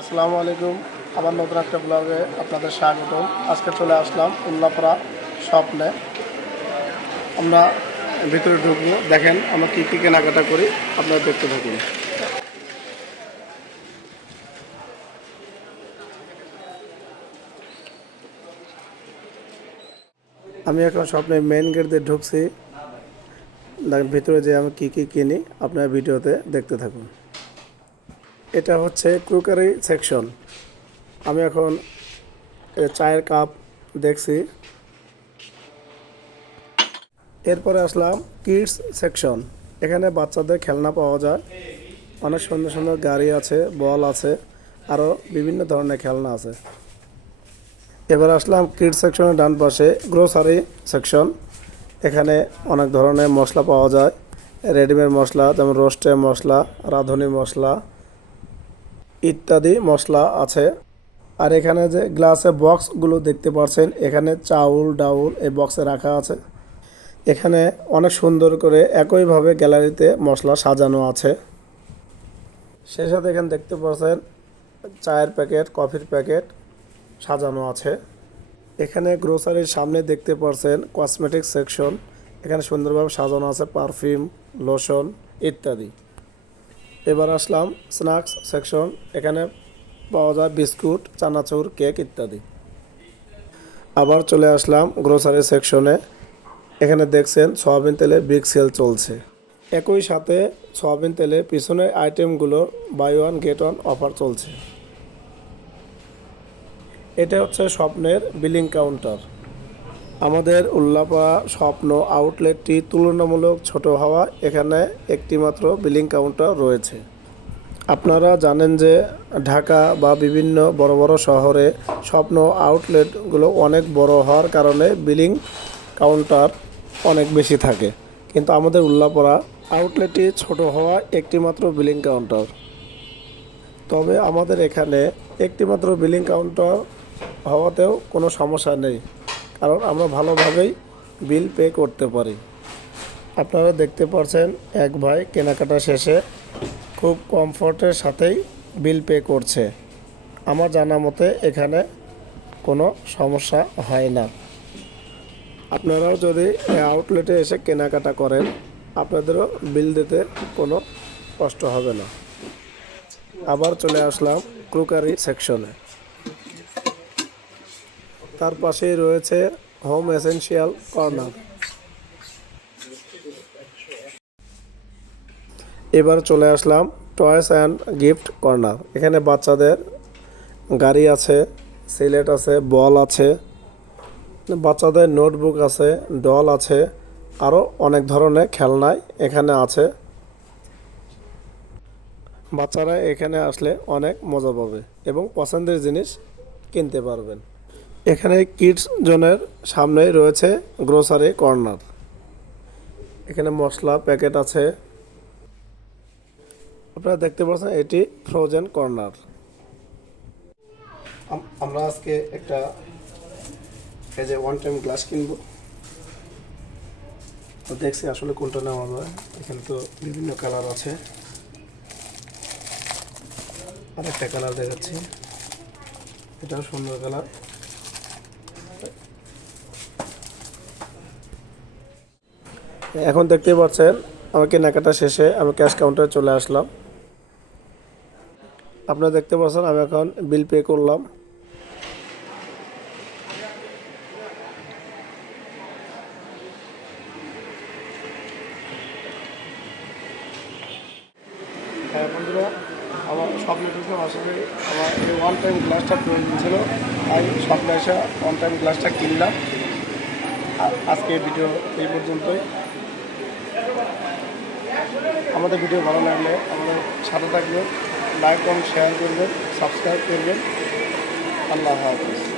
আসসালামু আলাইকুম। আমার নতুন একটা ব্লগে আপনাদের স্বাগতম। আজকে চলে আসলাম উল্লাপাড়া স্বপ্নে। আমরা ভিতরে ঢুকবো। দেখেন আমরা কী কী কেনাকাটা করি। আপনারা দেখতে থাকুন। আমি এখন স্বপ্নে মেন গেট দিয়ে ঢুকছি। ভিতরে যে আমি কী কী কিনি, আপনার ভিডিওতে দেখতে থাকুন। এটা হচ্ছে ক্রুকারি সেকশন। আমি এখন চায়ের কাপ দেখছি। এরপরে আসলাম কিডস সেকশন। এখানে বাচ্চাদের খেলনা পাওয়া যায়। অনেক সুন্দর সুন্দর গাড়ি আছে, বল আছে আরও বিভিন্ন ধরনের খেলনা আছে। এবার আসলাম কিডস সেকশনের ডান পাশে গ্রোসারি সেকশন। এখানে অনেক ধরনের মশলা পাওয়া যায়। রেডিমেড মশলা, যেমন রোস্টের মশলা, রাঁধুনি মশলা ইত্যাদি মশলা আছে। আর এখানে যে গ্লাসে বক্সগুলো দেখতে পাচ্ছেন এখানে চাউল, ডাউল এই বক্সে রাখা আছে। এখানে অনেক সুন্দর করে একইভাবে গ্যালারিতে মশলা সাজানো আছে। সেই সাথে এখানে দেখতে পাচ্ছেন চায়ের প্যাকেট, কফির প্যাকেট সাজানো আছে। এখানে গ্রোসারির সামনে দেখতে পাচ্ছেন কসমেটিক সেকশন। এখানে সুন্দরভাবে সাজানো আছে, পারফিউম, লোশন ইত্যাদি। এবার আসলাম স্ন্যাক্স সেকশন, এখানে পাওয়া যায় বিস্কুট, চানাচুর, কেক ইত্যাদি। আবার চলে আসলাম গ্রোসারি সেকশনে, এখানে দেখছেন সয়াবিন তেলের বিগ সেল চলছে। একই সাথে সয়াবিন তেলে পিছনের আইটেমগুলো buy one get one offer চলছে। এটা হচ্ছে স্বপ্নের বিলিং কাউন্টার। আমাদের উল্লাপা স্বপ্ন আউটলেটটি তুলনামূলক ছোট হওয়া এখানে একটি মাত্র বিলিং কাউন্টার রয়েছে। আপনারা জানেন যে ঢাকা বা বিভিন্ন বড় বড় শহরে স্বপ্ন আউটলেটগুলো অনেক বড় হওয়ার কারণে বিলিং কাউন্টার অনেক বেশি থাকে। কিন্তু আমাদের উল্লাপাড়া আউটলেটটি ছোট হওয়া একটি মাত্র বিলিং কাউন্টার। তবে আমাদের এখানে একটিমাত্র বিলিং কাউন্টার হওয়াতেও কোনো সমস্যা নেই। কারণ আমরা ভালোভাবেই বিল পে করতে পারি। আপনারা দেখতে পাচ্ছেন এক ভাই কেনাকাটা শেষে খুব কমফোর্টের সাথেই বিল পে করছে। আমার জানা মতে এখানে কোনো সমস্যা হয় না। আপনারাও যদি আউটলেটে এসে কেনাকাটা করেন, আপনাদেরও বিল দিতে কোনো কষ্ট হবে না। আবার চলে আসলাম ক্রুকারি সেকশনে তার পাশেই রয়েছে হোম এসেনশিয়াল কর্নার। এবার চলে আসলাম টয়েস অ্যান্ড গিফট কর্নার। এখানে বাচ্চাদের গাড়ি আছে, সিলেট আছে, বল আছে, বাচ্চাদের নোটবুক আছে, ডল আছে আরও অনেক ধরনের খেলনাই এখানে আছে। বাচ্চারা এখানে আসলে অনেক মজা পাবে এবং পছন্দের জিনিস কিনতে পারবেন। এখানে কিডস জোনের সামনেই রয়েছে গ্রোসারি কর্নার। এখানে মশলা প্যাকেট আছে। আপনারা দেখতে পাচ্ছেন এটি ফ্রোজেন কর্নার। আমরা আজকে একটা এই যে ওয়ান টাইম গ্লাস কিনবো। তো দেখছি আসলে কোনটা নেওয়া যায়। এখানে তো বিভিন্ন কালার আছে। আর একটা কালার দেখাচ্ছি। এটাও সুন্দর কালার। এখন দেখতে পাচ্ছেন, আমার কেনাকাটা শেষে আমি ক্যাশ কাউন্টারে চলে আসলাম। আপনারা দেখতে পাচ্ছেন, আমি এখন বিল পে করলাম। হ্যাঁ আমার স্বপ্নে আমার ওয়ান টাইম গ্লাসটা প্রয়োজন ছিল তাই স্বপ্নে এসে ওয়ান টাইম গ্লাসটা কিনলাম। আজকে ভিডিও এই পর্যন্তই। আমাদের ভিডিও ভালো লাগলে আমাদের সাথে থাকবেন লাইক করুন শেয়ার করবেন সাবস্ক্রাইব করবেন। আল্লাহ হাফিজ।